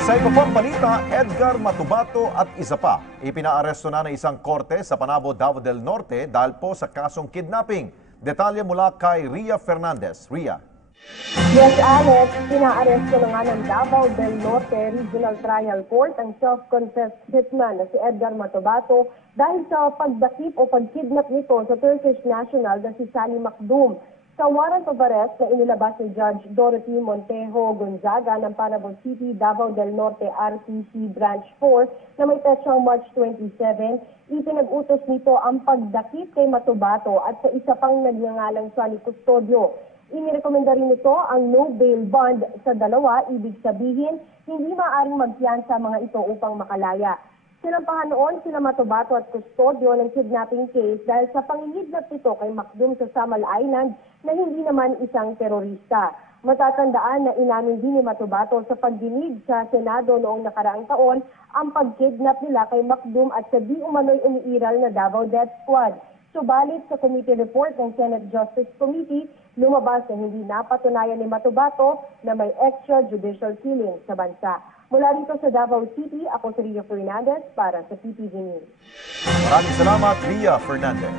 Sa iba pang balita, Edgar Matubato at isa pa, ipinaaresto na ng isang korte sa Panabo, Davao del Norte dahil po sa kasong kidnapping. Detalye mula kay Ria Fernandez. Ria. Yes, Alex, pinaaresto na nga ng Davao del Norte Regional Trial Court ang self-confessed hitman na si Edgar Matubato dahil sa pagdakip o pagkidnap nito sa Turkish national na si Sally Macdum. Sa warrant of arrest na inilabas ni Judge Dorothy Montejo Gonzaga ng Panabo City, Davao del Norte RTC Branch 4 na may petsang March 27, ipinag-utos nito ang pagdakip kay Matubato at sa isa pang nagngangalang Sonny Custodio. Inirekomenda rin nito ang no bail bond sa dalawa, ibig sabihin hindi maaaring magpiyansa mga ito upang makalaya. Sinampahan noon sina Matubato at Custodio ng kidnapping case dahil sa pangingidnap nito kay Macdum sa Samal Island na hindi naman isang terorista. Matatandaan na inamin din ni Matubato sa pagdinig sa Senado noong nakaraang taon ang pagkidnap nila kay Macdum at sa di umano'y umiiral na Davao Death Squad. Subalit sa committee report ng Senate Justice Committee, lumabas na hindi napatunayan ni Matubato na may extrajudicial killing sa bansa. Mula rito sa Davao City, ako si Ria Fernandez para sa PTV News. Maraming salamat, Ria Fernandez.